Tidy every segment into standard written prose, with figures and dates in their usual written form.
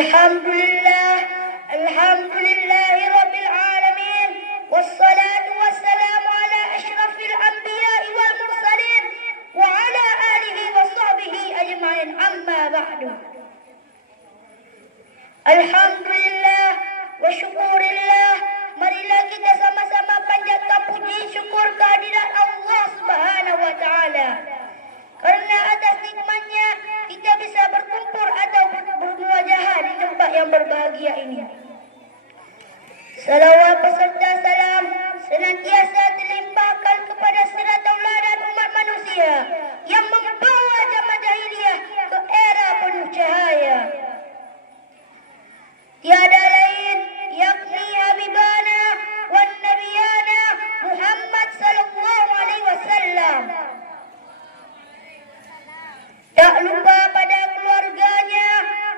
Alhamdulillah, Alhamdulillahi Rabbil Alamin. Wassalatu wassalamu ala ashrafil anbiya'i wal mursalin wa ala alihi wa sahbihi ajma'in, amma ba'du. Alhamdulillah wa syukurillah. Marilah kita sama-sama panjatkan puji syukur kehadirat Allah Subhanahu wa taala. Karena atas nikmatnya kita bisa berkumpul atau bermuajahah di tempat yang berbahagia ini. Salawat beserta salam senantiasa dilimpahkan kepada sira tauladan umat manusia yang membawa zaman jahiliyah ke era penuh cahaya. Tiada lain yakni Habibana wan Nabiyana Muhammad sallallahu alaihi wasallam. Tak lupa pada keluarganya,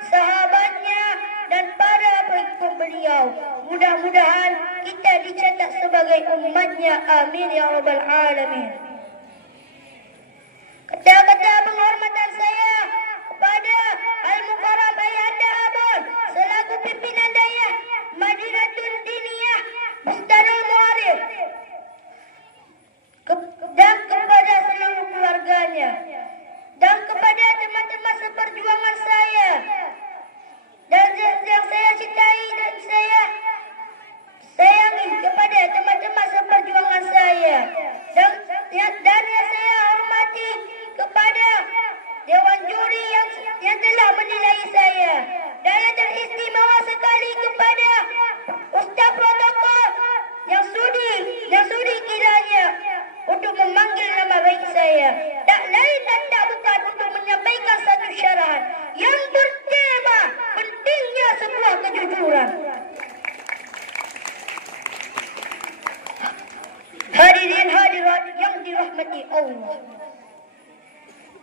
sahabatnya dan para pengikut beliau. Mudah-mudahan kita dicatat sebagai umatnya. Amin ya rabbal alamin. Kata-kata penghormatan saya kepada Al-Mukarram Ayahanda Abon selaku pimpinan daya Madinatul Diniyah Bustanul Muarif dan kepada seluruh keluarganya dan kepada teman-teman seperjuangan saya dan yang saya cintai dan saya sayangi, kepada teman-teman seperjuangan saya dan yang saya hormati kepada Dewan Juri yang telah menilai saya, dan yang teristimewa sekali kepada Ustaz Protokol yang sudi kiranya untuk memanggil nama baik saya. Tak lain dan tak bukan untuk menyampaikan satu syarahan yang bertema pentingnya sebuah kejujuran. Hadirin hadirat yang dirahmati Allah,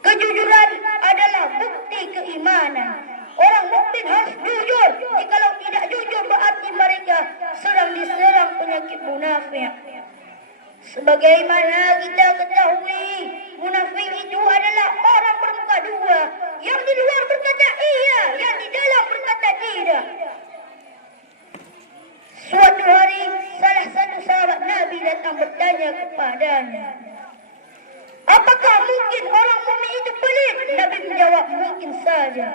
kejujuran adalah bukti keimanan. Orang mukmin harus jujur. Jikalau tidak jujur berarti mereka sedang diserang penyakit munafik. Sebagaimana kita ketahui, munafik itu adalah orang bermuka dua, yang di luar berkata iya, yang di dalam berkata tidak. Suatu hari salah satu sahabat Nabi datang bertanya kepadanya, apakah mungkin orang mukmin itu pelit? Nabi menjawab, mungkin saja.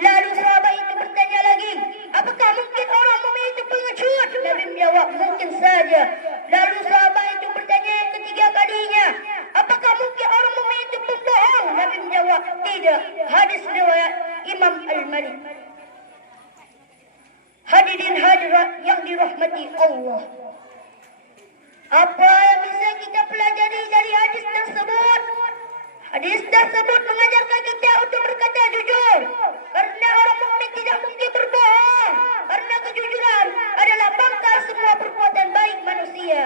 Lalu sahabat itu bertanya lagi, apakah mungkin orang mukmin itu pengecut? Nabi menjawab, mungkin saja. Lalu sahabat itu bertanya yang ketiga kalinya, apakah mungkin orang mukmin itu pembohong? Nabi menjawab, tidak. Hadis riwayat Imam Al-Malik. Hadirin hadirat yang dirahmati Allah, apa yang bisa kita pelajari dari hadis tersebut? Hadis tersebut mengajarkan kita untuk berkata jujur, karena orang mukmin tidak mungkin berbohong, karena kejujuran adalah pangkal semua perbuatan baik manusia.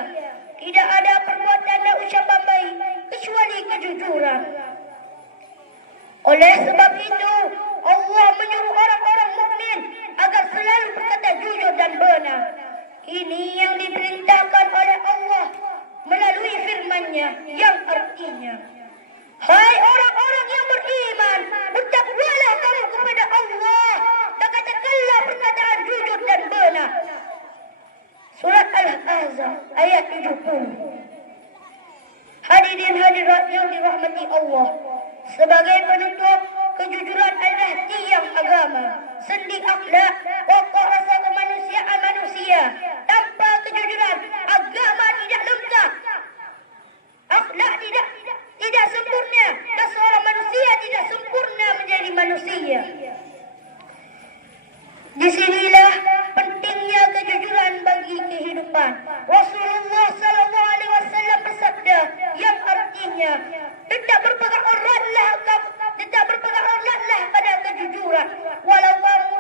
Tidak ada perbuatan dan ucapan baik kecuali kejujuran. Oleh sebab itu, Allah menyuruh orang-orang mukmin agar selalu berkata jujur dan benar. Ini yang diperintahkan oleh Allah melalui firman-Nya yang artinya, hai orang-orang yang beriman, bertakwalah kamu kepada Allah dan katakanlah perkataan jujur dan benar. Surat Al-Ahzab ayat 70. Hadirin hadirat yang dirahmati Allah, sebagai penutup, kejujuran adalah tiang agama, sendi akhlak, pokok rasa kemanusiaan manusia. Tanpa kejujuran, agama tidak lengkap, akhlak tidak sempurna, dan seorang manusia tidak sempurna menjadi manusia. Disinilah pentingnya kejujuran bagi kehidupan. Rasulullah sallallahu alaihi wasallam bersabda yang artinya, tetap berpegang eratlah pada kejujuran. Walau kamu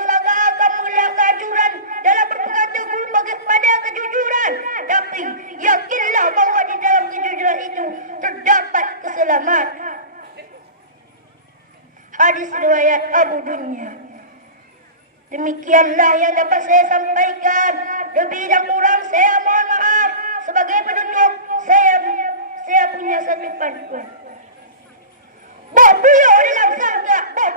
kejujuran dalam berpegang teguh pada kejujuran, tapi yakinlah bahwa di dalam kejujuran itu terdapat keselamatan. Hadis riwayat Abu Dunya. Demikianlah yang dapat saya sampaikan. Lebih dan kurang saya mohon maaf. Sebagai penutup, saya punya satu pantun. Bawa beliau dalam surga, bawa